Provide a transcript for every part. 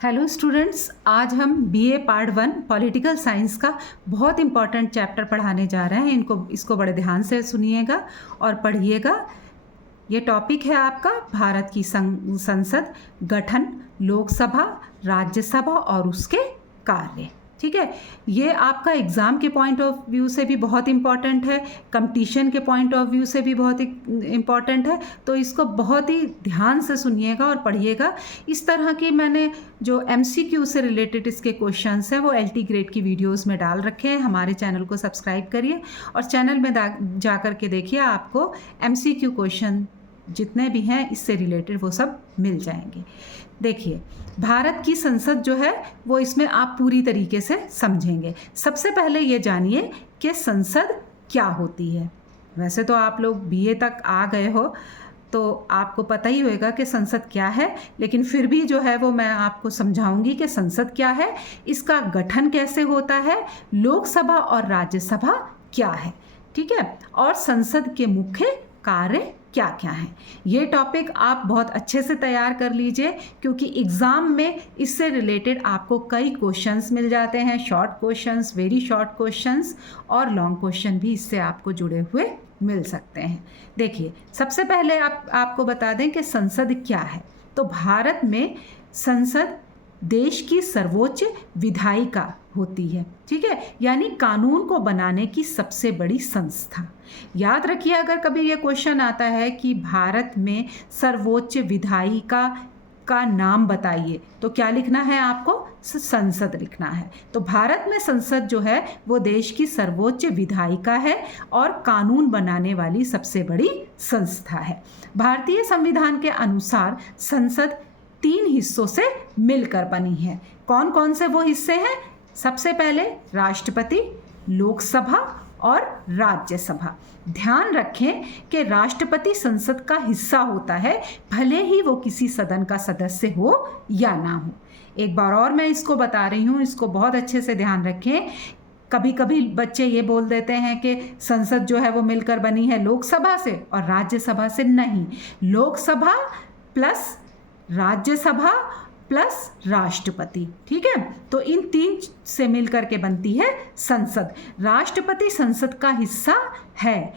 Hello students, आज हम BA part 1 political science का बहुत इम्पॉर्टेंट चैप्टर पढ़ाने जा रहे हैं। इसको बड़े ध्यान से सुनिएगा और पढ़िएगा। ये टॉपिक है आपका भारत की संसद गठन, लोकसभा, राज्यसभा और उसके कार्य। ठीक है, ये आपका एग्ज़ाम के पॉइंट ऑफ व्यू से भी बहुत इम्पॉर्टेंट है, कंपटीशन के पॉइंट ऑफ व्यू से भी बहुत ही इम्पॉर्टेंट है। तो इसको बहुत ही ध्यान से सुनिएगा और पढ़िएगा। इस तरह की मैंने जो MCQ से रिलेटेड इसके क्वेश्चंस हैं वो LT ग्रेड की वीडियोस में डाल रखे हैं। हमारे चैनल को सब्सक्राइब करिए और चैनल में जा कर के देखिए, आपको MCQ क्वेश्चन जितने भी हैं इससे रिलेटेड वो सब मिल जाएंगे। देखिए, भारत की संसद जो है वो इसमें आप पूरी तरीके से समझेंगे। सबसे पहले ये जानिए कि संसद क्या होती है। वैसे तो आप लोग BA तक आ गए हो तो आपको पता ही होगा कि संसद क्या है, लेकिन फिर भी जो है वो मैं आपको समझाऊंगी कि संसद क्या है, इसका गठन कैसे होता है, लोकसभा और राज्यसभा क्या है। ठीक है, और संसद के मुख्य कार्य क्या क्या हैं। ये टॉपिक आप बहुत अच्छे से तैयार कर लीजिए, क्योंकि एग्ज़ाम में इससे रिलेटेड आपको कई क्वेश्चंस मिल जाते हैं। Short questions, very short questions और लॉन्ग क्वेश्चन भी इससे आपको जुड़े हुए मिल सकते हैं। देखिए, सबसे पहले आपको बता दें कि संसद क्या है। तो भारत में संसद देश की सर्वोच्च विधायिका होती है। ठीक है, यानी कानून को बनाने की सबसे बड़ी संस्था। याद रखिए, अगर कभी ये क्वेश्चन आता है कि भारत में सर्वोच्च विधायिका का नाम बताइए, तो क्या लिखना है आपको? संसद लिखना है। तो भारत में संसद जो है वो देश की सर्वोच्च विधायिका है और कानून बनाने वाली सबसे बड़ी संस्था है। भारतीय संविधान के अनुसार संसद 3 हिस्सों से मिलकर बनी है। कौन कौन से वो हिस्से हैं? सबसे पहले राष्ट्रपति, लोकसभा और राज्यसभा। ध्यान रखें कि राष्ट्रपति संसद का हिस्सा होता है, भले ही वो किसी सदन का सदस्य हो या ना हो। एक बार और मैं इसको बता रही हूँ, इसको बहुत अच्छे से ध्यान रखें। कभी कभी बच्चे ये बोल देते हैं कि संसद जो है वो मिलकर बनी है लोकसभा से और राज्यसभा से। नहीं, लोकसभा प्लस राज्यसभा प्लस राष्ट्रपति। ठीक है, तो इन 3 से मिलकर के बनती है संसद। राष्ट्रपति संसद का हिस्सा है,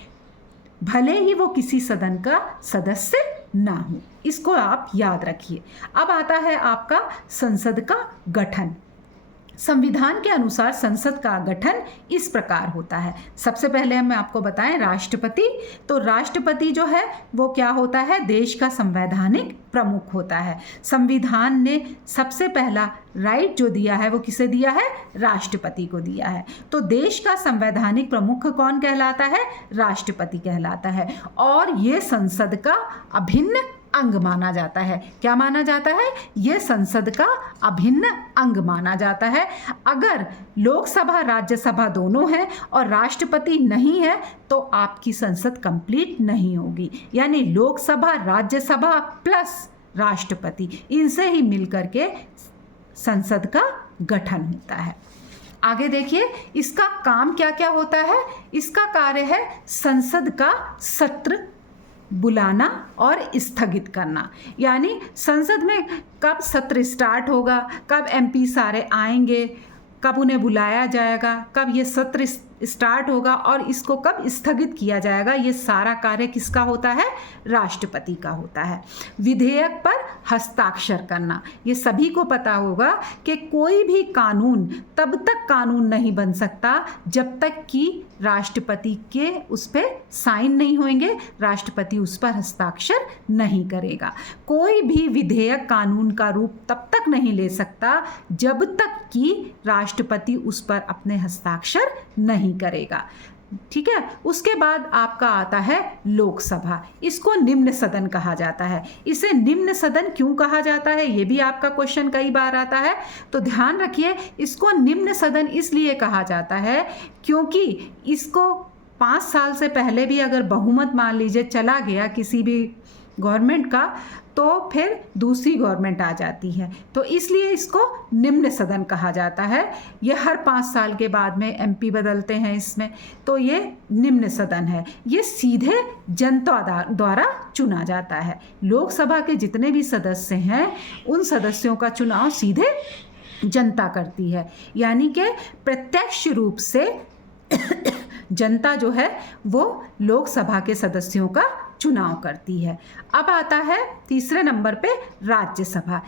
भले ही वो किसी सदन का सदस्य ना हो। इसको आप याद रखिए। अब आता है आपका संसद का गठन। संविधान के अनुसार संसद का गठन इस प्रकार होता है। सबसे पहले हम आपको बताएं राष्ट्रपति। तो राष्ट्रपति जो है वो क्या होता है? देश का संवैधानिक प्रमुख होता है। संविधान ने सबसे पहला राइट जो दिया है वो किसे दिया है? राष्ट्रपति को दिया है। तो देश का संवैधानिक प्रमुख कौन कहलाता है? राष्ट्रपति कहलाता है। और ये संसद का अभिन्न अंग माना जाता है। क्या माना जाता है? ये संसद का अभिन्न अंग माना जाता है। अगर लोकसभा राज्यसभा दोनों हैं और राष्ट्रपति नहीं है तो आपकी संसद कंप्लीट नहीं होगी। यानी लोकसभा, राज्यसभा प्लस राष्ट्रपति, इनसे ही मिलकर के संसद का गठन होता है। आगे देखिए, इसका काम क्या क्या होता है। इसका कार्य है संसद का सत्र बुलाना और स्थगित करना। यानी संसद में कब सत्र स्टार्ट होगा, कब MP सारे आएंगे, कब उन्हें बुलाया जाएगा, कब ये सत्र स्टार्ट होगा और इसको कब स्थगित किया जाएगा, ये सारा कार्य किसका होता है? राष्ट्रपति का होता है। विधेयक पर हस्ताक्षर करना, ये सभी को पता होगा कि कोई भी कानून तब तक कानून नहीं बन सकता जब तक कि राष्ट्रपति के उस पर साइन नहीं होंगे, राष्ट्रपति उस पर हस्ताक्षर नहीं करेगा। कोई भी विधेयक कानून का रूप तब तक नहीं ले सकता जब तक कि राष्ट्रपति उस पर अपने हस्ताक्षर नहीं करेगा। ठीक है, उसके बाद आपका आता है लोकसभा। इसको निम्न सदन कहा जाता है। इसे निम्न सदन क्यों कहा जाता है, ये भी आपका क्वेश्चन कई बार आता है। तो ध्यान रखिए, इसको निम्न सदन इसलिए कहा जाता है क्योंकि इसको 5 साल से पहले भी अगर बहुमत मान लीजिए चला गया किसी भी गवर्नमेंट का, तो फिर दूसरी गवर्नमेंट आ जाती है। तो इसलिए इसको निम्न सदन कहा जाता है। ये हर 5 साल के बाद में MP बदलते हैं इसमें, तो ये निम्न सदन है। ये सीधे जनता द्वारा चुना जाता है। लोकसभा के जितने भी सदस्य हैं उन सदस्यों का चुनाव सीधे जनता करती है, यानी कि प्रत्यक्ष रूप से जनता जो है वो लोकसभा के सदस्यों का चुनाव करती है। अब आता है तीसरे नंबर पे राज्यसभा।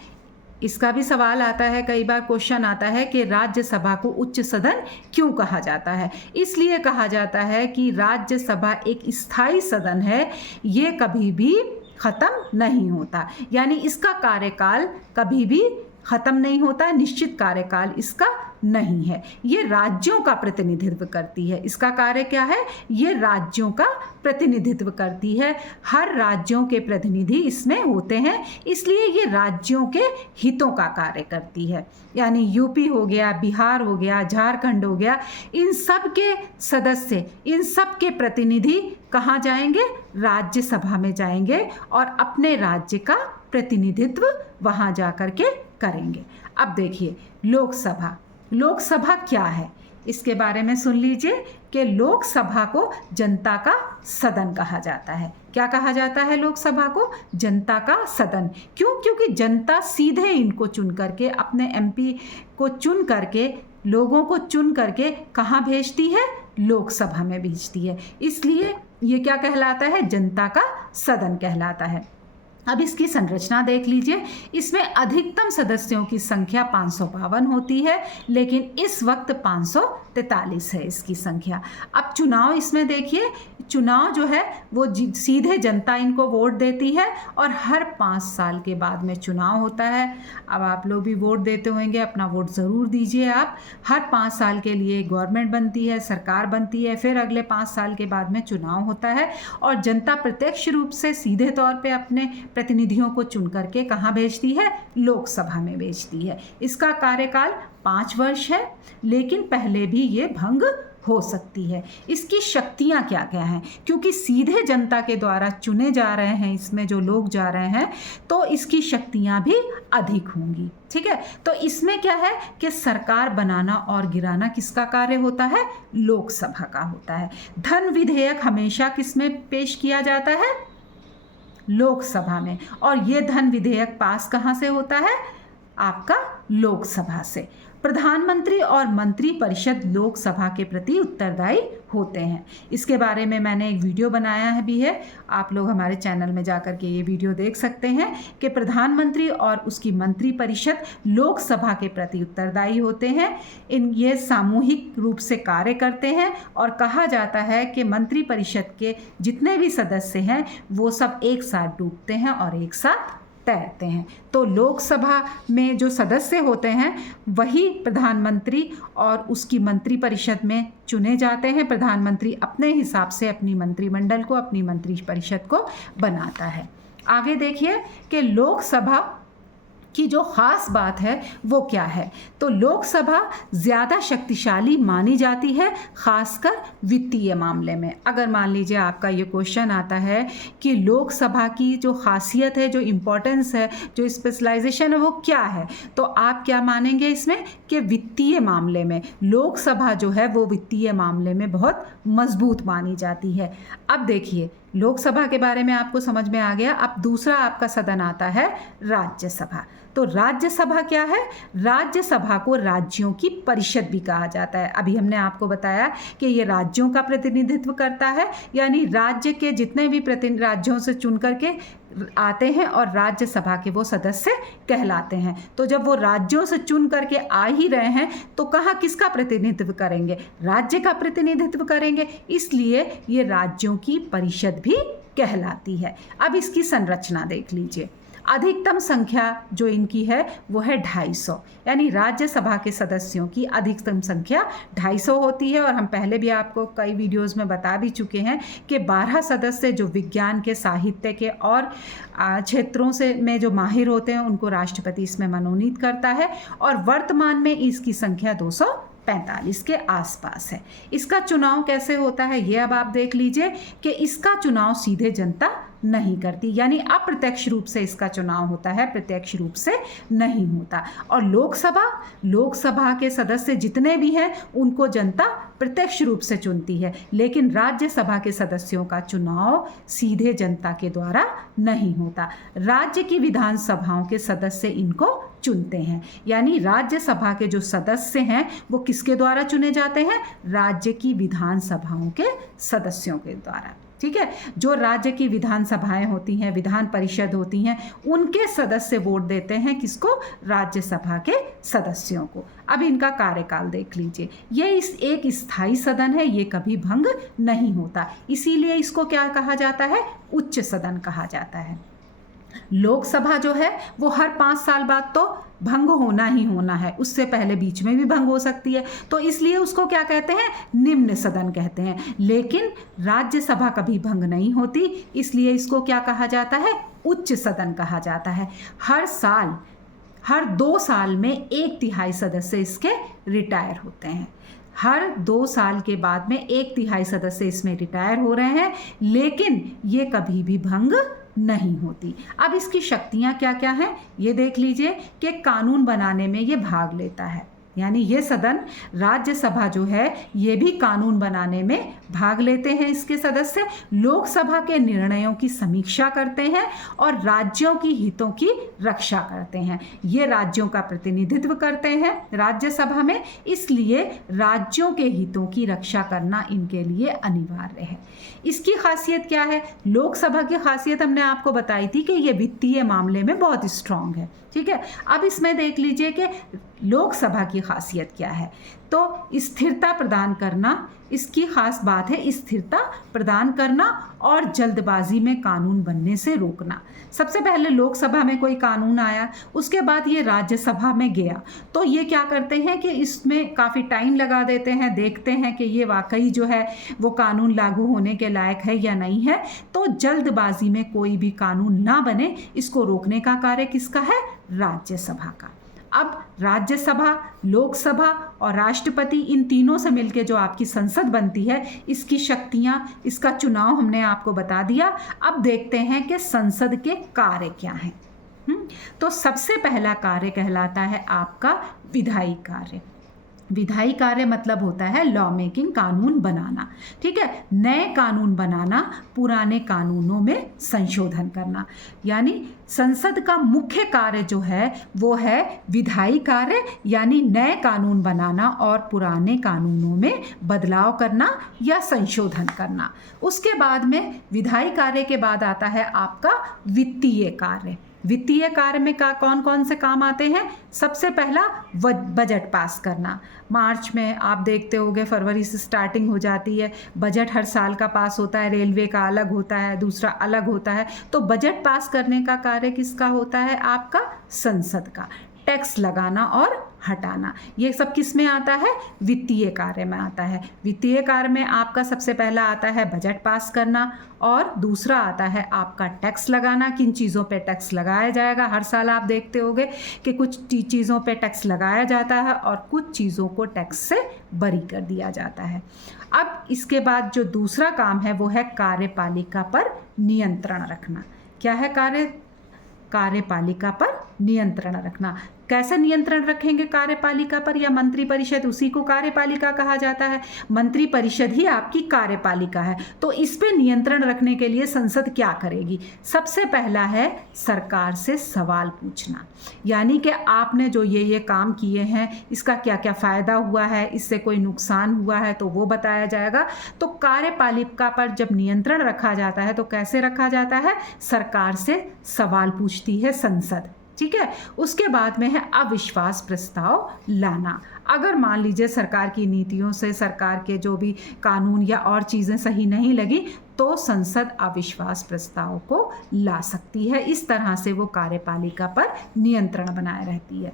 इसका भी सवाल आता है, कई बार क्वेश्चन आता है कि राज्यसभा को उच्च सदन क्यों कहा जाता है। इसलिए कहा जाता है कि राज्यसभा एक स्थायी सदन है, ये कभी भी ख़त्म नहीं होता, यानी इसका कार्यकाल कभी भी ख़त्म नहीं होता, निश्चित कार्यकाल इसका नहीं है। ये राज्यों का प्रतिनिधित्व करती है। इसका कार्य क्या है? ये राज्यों का प्रतिनिधित्व करती है। हर राज्यों के प्रतिनिधि इसमें होते हैं, इसलिए ये राज्यों के हितों का कार्य करती है। यानी यूपी हो गया, बिहार हो गया, झारखंड हो गया, इन सब के सदस्य, इन सब के प्रतिनिधि कहाँ जाएंगे? राज्यसभा में जाएंगे और अपने राज्य का प्रतिनिधित्व वहाँ जा कर के करेंगे। अब देखिए लोकसभा, लोकसभा क्या है इसके बारे में सुन लीजिए कि लोकसभा को जनता का सदन कहा जाता है। क्या कहा जाता है लोकसभा को? जनता का सदन। क्यों? क्योंकि जनता सीधे इनको चुन करके, अपने MP को चुन करके, लोगों को चुन करके कहाँ भेजती है? लोकसभा में भेजती है। इसलिए ये क्या कहलाता है? जनता का सदन कहलाता है। अब इसकी संरचना देख लीजिए। इसमें अधिकतम सदस्यों की संख्या 552 होती है, लेकिन इस वक्त 543 है इसकी संख्या। अब चुनाव इसमें देखिए, चुनाव जो है वो सीधे जनता इनको वोट देती है और हर 5 साल के बाद में चुनाव होता है। अब आप लोग भी वोट देते होंगे, अपना वोट ज़रूर दीजिए आप। हर 5 साल के लिए गवर्नमेंट बनती है, सरकार बनती है, फिर अगले 5 साल के बाद में चुनाव होता है और जनता प्रत्यक्ष रूप से सीधे तौर पे अपने प्रतिनिधियों को चुन करके कहाँ भेजती है? लोकसभा में भेजती है। इसका कार्यकाल 5 वर्ष है, लेकिन पहले भी ये भंग हो सकती है। इसकी शक्तियाँ क्या क्या हैं? क्योंकि सीधे जनता के द्वारा चुने जा रहे हैं, इसमें जो लोग जा रहे हैं, तो इसकी शक्तियाँ भी अधिक होंगी। ठीक है, तो इसमें क्या है कि सरकार बनाना और गिराना किसका कार्य होता है? लोकसभा का होता है। धन विधेयक हमेशा किसमें पेश किया जाता है? लोकसभा में। और ये धन विधेयक पास कहाँ से होता है? आपका लोकसभा से। प्रधानमंत्री और मंत्री परिषद लोकसभा के प्रति उत्तरदायी होते हैं। इसके बारे में मैंने एक वीडियो बनाया है भी है, आप लोग हमारे चैनल में जाकर के ये वीडियो देख सकते हैं कि प्रधानमंत्री और उसकी मंत्री परिषद लोकसभा के प्रति उत्तरदायी होते हैं। ये सामूहिक रूप से कार्य करते हैं और कहा जाता है कि मंत्री परिषद के जितने भी सदस्य हैं वो सब एक साथ डूबते हैं और एक साथ तैरते हैं। तो लोकसभा में जो सदस्य होते हैं वही प्रधानमंत्री और उसकी मंत्री परिषद में चुने जाते हैं। प्रधानमंत्री अपने हिसाब से अपनी मंत्रिमंडल को, अपनी मंत्री परिषद को बनाता है। आगे देखिए कि लोकसभा की जो ख़ास बात है वो क्या है। तो लोकसभा ज़्यादा शक्तिशाली मानी जाती है, ख़ासकर वित्तीय मामले में। अगर मान लीजिए आपका ये क्वेश्चन आता है कि लोकसभा की जो खासियत है, जो इम्पोर्टेंस है, जो स्पेशलाइजेशन है वो क्या है, तो आप क्या मानेंगे इसमें कि वित्तीय मामले में लोकसभा जो है वो वित्तीय मामले में बहुत मजबूत मानी जाती है। अब देखिए लोकसभा के बारे में आपको समझ में आ गया। अब दूसरा आपका सदन आता है राज्यसभा। तो राज्यसभा क्या है? राज्यसभा को राज्यों की परिषद भी कहा जाता है। अभी हमने आपको बताया कि ये राज्यों का प्रतिनिधित्व करता है, यानी राज्य के जितने भी राज्यों से चुन करके आते हैं और राज्यसभा के वो सदस्य कहलाते हैं। तो जब वो राज्यों से चुन करके आ ही रहे हैं तो कहाँ किसका प्रतिनिधित्व करेंगे? राज्य का प्रतिनिधित्व करेंगे, इसलिए ये राज्यों की परिषद भी कहलाती है। अब इसकी संरचना देख लीजिए। अधिकतम संख्या जो इनकी है वो है 250, यानी राज्यसभा के सदस्यों की अधिकतम संख्या 250 होती है। और हम पहले भी आपको कई वीडियोस में बता भी चुके हैं कि 12 सदस्य जो विज्ञान के, साहित्य के और क्षेत्रों से में जो माहिर होते हैं उनको राष्ट्रपति इसमें मनोनीत करता है। और वर्तमान में इसकी संख्या 245 के आसपास है। इसका चुनाव कैसे होता है ये अब आप देख लीजिए कि इसका चुनाव सीधे जनता नहीं करती, यानी अप्रत्यक्ष रूप से इसका चुनाव होता है, प्रत्यक्ष रूप से नहीं होता। और लोकसभा के सदस्य जितने भी हैं उनको जनता प्रत्यक्ष रूप से चुनती है, लेकिन राज्यसभा के सदस्यों का चुनाव सीधे जनता के द्वारा नहीं होता। राज्य की विधानसभाओं के सदस्य इनको चुनते हैं, यानी राज्यसभा के जो सदस्य हैं वो किसके द्वारा चुने जाते हैं? राज्य की विधानसभाओं के सदस्यों के द्वारा। ठीक है, जो राज्य की विधानसभाएं होती हैं, विधान परिषद होती हैं, उनके सदस्य वोट देते हैं किसको? राज्यसभा के सदस्यों को। अब इनका कार्यकाल देख लीजिए, ये एक स्थायी सदन है, ये कभी भंग नहीं होता, इसीलिए इसको क्या कहा जाता है? उच्च सदन कहा जाता है। लोकसभा जो है वो हर 5 साल बाद तो भंग होना ही होना है, उससे पहले बीच में भी भंग हो सकती है, तो इसलिए उसको क्या कहते हैं? निम्न सदन कहते हैं। लेकिन राज्यसभा कभी भंग नहीं होती, इसलिए इसको क्या कहा जाता है? उच्च सदन कहा जाता है। हर 2 साल में 1/3 सदस्य इसके रिटायर होते हैं। हर 2 साल के बाद में 1/3 सदस्य इसमें रिटायर हो रहे हैं, लेकिन ये कभी भी भंग नहीं होती। अब इसकी शक्तियां क्या क्या हैं ये देख लीजिए कि कानून बनाने में ये भाग लेता है, यानी ये सदन, राज्यसभा जो है ये भी कानून बनाने में भाग लेते हैं इसके सदस्य, लोकसभा के निर्णयों की समीक्षा करते हैं और राज्यों की हितों की रक्षा करते हैं। ये राज्यों का प्रतिनिधित्व करते हैं राज्यसभा में, इसलिए राज्यों के हितों की रक्षा करना इनके लिए अनिवार्य है। इसकी खासियत क्या है? लोकसभा की खासियत हमने आपको बताई थी कि ये वित्तीय मामले में बहुत स्ट्रांग है। ठीक है, अब इसमें देख लीजिए कि लोकसभा की खासियत क्या है। तो स्थिरता प्रदान करना इसकी खास बात है, स्थिरता प्रदान करना और जल्दबाजी में कानून बनने से रोकना। सबसे पहले लोकसभा में कोई कानून आया, उसके बाद ये राज्यसभा में गया, तो ये क्या करते हैं कि इसमें काफ़ी टाइम लगा देते हैं, देखते हैं कि ये वाकई जो है वो कानून लागू होने के लायक है या नहीं है। तो जल्दबाजी में कोई भी कानून ना बने, इसको रोकने का कार्य किसका है? राज्यसभा का। अब राज्यसभा, लोकसभा और राष्ट्रपति, इन तीनों से मिलकर जो आपकी संसद बनती है, इसकी शक्तियां, इसका चुनाव हमने आपको बता दिया। अब देखते हैं कि संसद के कार्य क्या हैं। तो सबसे पहला कार्य कहलाता है आपका विधायी कार्य। विधायी कार्य मतलब होता है लॉ मेकिंग, कानून बनाना। ठीक है, नए कानून बनाना, पुराने कानूनों में संशोधन करना, यानी संसद का मुख्य कार्य जो है वो है विधायी कार्य, यानी नए कानून बनाना और पुराने कानूनों में बदलाव करना या संशोधन करना। उसके बाद में विधायी कार्य के बाद आता है आपका वित्तीय कार्य। वित्तीय कार्य में कौन कौन से काम आते हैं? सबसे पहला बजट पास करना। मार्च में आप देखते होंगे, फरवरी से स्टार्टिंग हो जाती है, बजट हर साल का पास होता है, रेलवे का अलग होता है, दूसरा अलग होता है। तो बजट पास करने का कार्य किसका होता है? आपका संसद का। टैक्स लगाना और हटाना, ये सब किस में आता है? वित्तीय कार्य में आता है। वित्तीय कार्य में आपका सबसे पहला आता है बजट पास करना और दूसरा आता है आपका टैक्स लगाना। किन चीज़ों पे टैक्स लगाया जाएगा? हर साल आप देखते होंगे कि कुछ चीज़ों पे टैक्स लगाया जाता है और कुछ चीज़ों को टैक्स से बरी कर दिया जाता है। अब इसके बाद जो दूसरा काम है वो है कार्यपालिका पर नियंत्रण रखना। क्या है? कार्यपालिका पर नियंत्रण रखना। कैसे नियंत्रण रखेंगे कार्यपालिका पर? या मंत्रिपरिषद, उसी को कार्यपालिका कहा जाता है। मंत्रिपरिषद ही आपकी कार्यपालिका है। तो इस पे नियंत्रण रखने के लिए संसद क्या करेगी? सबसे पहला है सरकार से सवाल पूछना, यानी कि आपने जो ये काम किए हैं इसका क्या क्या फ़ायदा हुआ है, इससे कोई नुकसान हुआ है तो वो बताया जाएगा। तो कार्यपालिका पर जब नियंत्रण रखा जाता है तो कैसे रखा जाता है? सरकार से सवाल पूछती है संसद। ठीक है, उसके बाद में है अविश्वास प्रस्ताव लाना। अगर मान लीजिए सरकार की नीतियों से, सरकार के जो भी कानून या और चीज़ें सही नहीं लगी तो संसद अविश्वास प्रस्ताव को ला सकती है। इस तरह से वो कार्यपालिका पर नियंत्रण बनाए रहती है।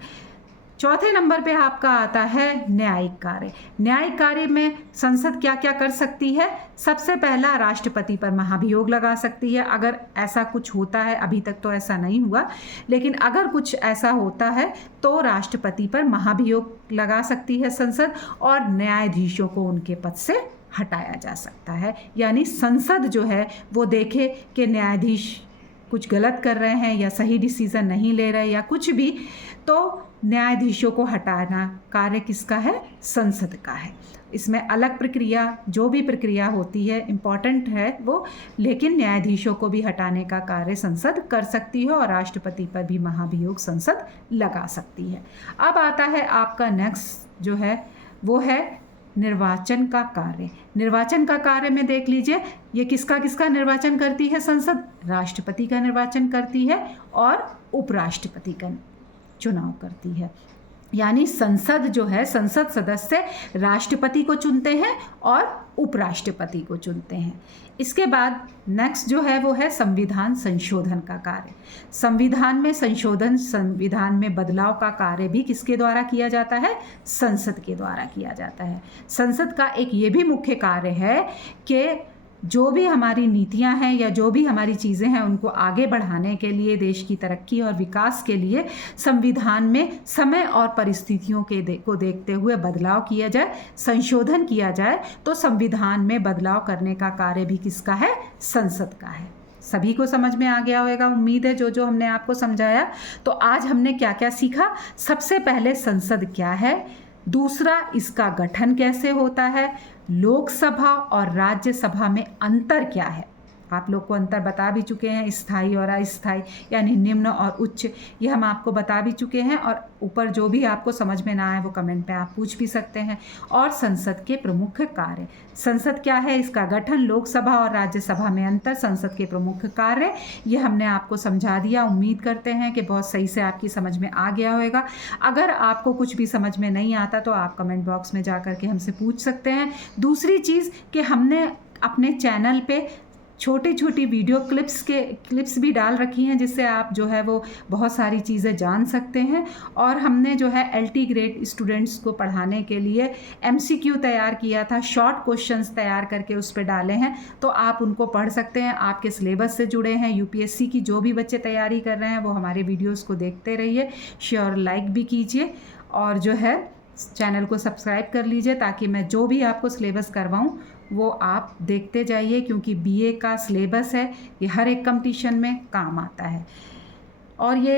चौथे नंबर पे आपका आता है न्यायिक कार्य। न्यायिक कार्य में संसद क्या क्या कर सकती है? सबसे पहला राष्ट्रपति पर महाभियोग लगा सकती है। अगर ऐसा कुछ होता है, अभी तक तो ऐसा नहीं हुआ, लेकिन अगर कुछ ऐसा होता है तो राष्ट्रपति पर महाभियोग लगा सकती है संसद और न्यायाधीशों को उनके पद से हटाया जा सकता है। यानी संसद जो है वो देखे कि न्यायाधीश कुछ गलत कर रहे हैं या सही डिसीज़न नहीं ले रहे या कुछ भी, तो न्यायाधीशों को हटाना कार्य किसका है? संसद का है। इसमें अलग प्रक्रिया, जो भी प्रक्रिया होती है इम्पॉर्टेंट है वो, लेकिन न्यायाधीशों को भी हटाने का कार्य संसद कर सकती है और राष्ट्रपति पर भी महाभियोग संसद लगा सकती है। अब आता है आपका नेक्स्ट जो है वो है निर्वाचन का कार्य। निर्वाचन का कार्य में देख लीजिए, ये किसका किसका निर्वाचन करती है संसद? राष्ट्रपति का निर्वाचन करती है और उपराष्ट्रपति का चुनाव करती है। यानी संसद जो है, संसद सदस्य राष्ट्रपति को चुनते हैं और उपराष्ट्रपति को चुनते हैं। इसके बाद नेक्स्ट जो है वो है संविधान संशोधन का कार्य। संविधान में संशोधन, संविधान में बदलाव का कार्य भी किसके द्वारा किया जाता है? संसद के द्वारा किया जाता है। संसद का एक ये भी मुख्य कार्य है कि जो भी हमारी नीतियां हैं या जो भी हमारी चीज़ें हैं उनको आगे बढ़ाने के लिए, देश की तरक्की और विकास के लिए संविधान में समय और परिस्थितियों को देखते हुए बदलाव किया जाए, संशोधन किया जाए। तो संविधान में बदलाव करने का कार्य भी किसका है? संसद का है। सभी को समझ में आ गया होगा, उम्मीद है, जो जो हमने आपको समझाया। तो आज हमने क्या क्या सीखा? सबसे पहले संसद क्या है, दूसरा इसका गठन कैसे होता है, लोकसभा और राज्यसभा में अंतर क्या है, आप लोग को अंतर बता भी चुके हैं, स्थायी और अस्थायी यानी निम्न और उच्च, ये हम आपको बता भी चुके हैं। और ऊपर जो भी आपको समझ में ना आए वो कमेंट पे आप पूछ भी सकते हैं। और संसद के प्रमुख कार्य, संसद क्या है, इसका गठन, लोकसभा और राज्यसभा में अंतर, संसद के प्रमुख कार्य, ये हमने आपको समझा दिया। उम्मीद करते हैं कि बहुत सही से आपकी समझ में आ गया होगा। अगर आपको कुछ भी समझ में नहीं आता तो आप कमेंट बॉक्स में जा कर के हमसे पूछ सकते हैं। दूसरी चीज़ कि हमने अपने चैनल पे छोटी छोटी वीडियो क्लिप्स भी डाल रखी हैं, जिससे आप जो है वो बहुत सारी चीज़ें जान सकते हैं। और हमने जो है LT ग्रेड स्टूडेंट्स को पढ़ाने के लिए MCQ तैयार किया था, शॉर्ट क्वेश्चंस तैयार करके उस पर डाले हैं, तो आप उनको पढ़ सकते हैं। आपके सिलेबस से जुड़े हैं, UPSC की जो भी बच्चे तैयारी कर रहे हैं वो हमारे वीडियोज़ को देखते रहिए, शेयर लाइक भी कीजिए और जो है चैनल को सब्सक्राइब कर लीजिए, ताकि मैं जो भी आपको सिलेबस करवाऊँ वो आप देखते जाइए, क्योंकि BA का सिलेबस है, ये हर एक कंपटीशन में काम आता है। और ये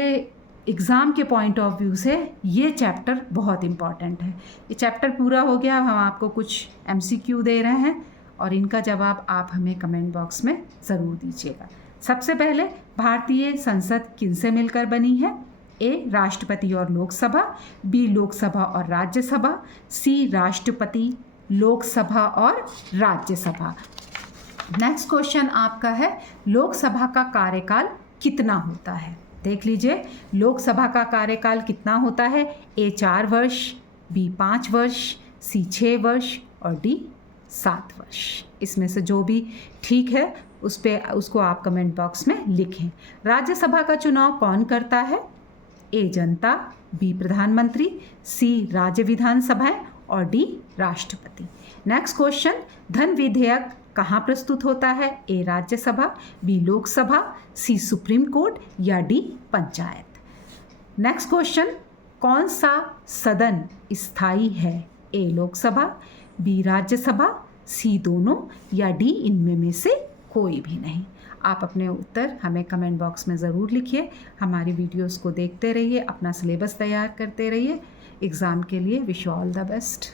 एग्ज़ाम के पॉइंट ऑफ व्यू से ये चैप्टर बहुत इम्पॉर्टेंट है। ये चैप्टर पूरा हो गया, हम आपको कुछ MCQ दे रहे हैं और इनका जवाब आप हमें कमेंट बॉक्स में ज़रूर दीजिएगा। सबसे पहले, भारतीय संसद किनसे मिलकर बनी है? A राष्ट्रपति और लोकसभा, B लोकसभा और राज्यसभा, C राष्ट्रपति, लोकसभा और राज्यसभा। नेक्स्ट क्वेश्चन आपका है, लोकसभा का कार्यकाल कितना होता है? देख लीजिए, लोकसभा का कार्यकाल कितना होता है? A 4 वर्ष, B 5 वर्ष, C 6 वर्ष और D 7 वर्ष। इसमें से जो भी ठीक है उसको आप कमेंट बॉक्स में लिखें। राज्यसभा का चुनाव कौन करता है? A जनता, B प्रधानमंत्री, C राज्य विधानसभाएं और D राष्ट्रपति। नेक्स्ट क्वेश्चन, धन विधेयक कहाँ प्रस्तुत होता है? A Rajya Sabha, B Lok Sabha, C supreme court या D पंचायत। नेक्स्ट क्वेश्चन, कौन सा सदन स्थायी है? A Lok Sabha, B Rajya Sabha, C दोनों या D इनमें में से कोई भी नहीं। आप अपने उत्तर हमें कमेंट बॉक्स में ज़रूर लिखिए। हमारी वीडियोस को देखते रहिए, अपना सिलेबस तैयार करते रहिए। एग्ज़ाम के लिए wish you all the best.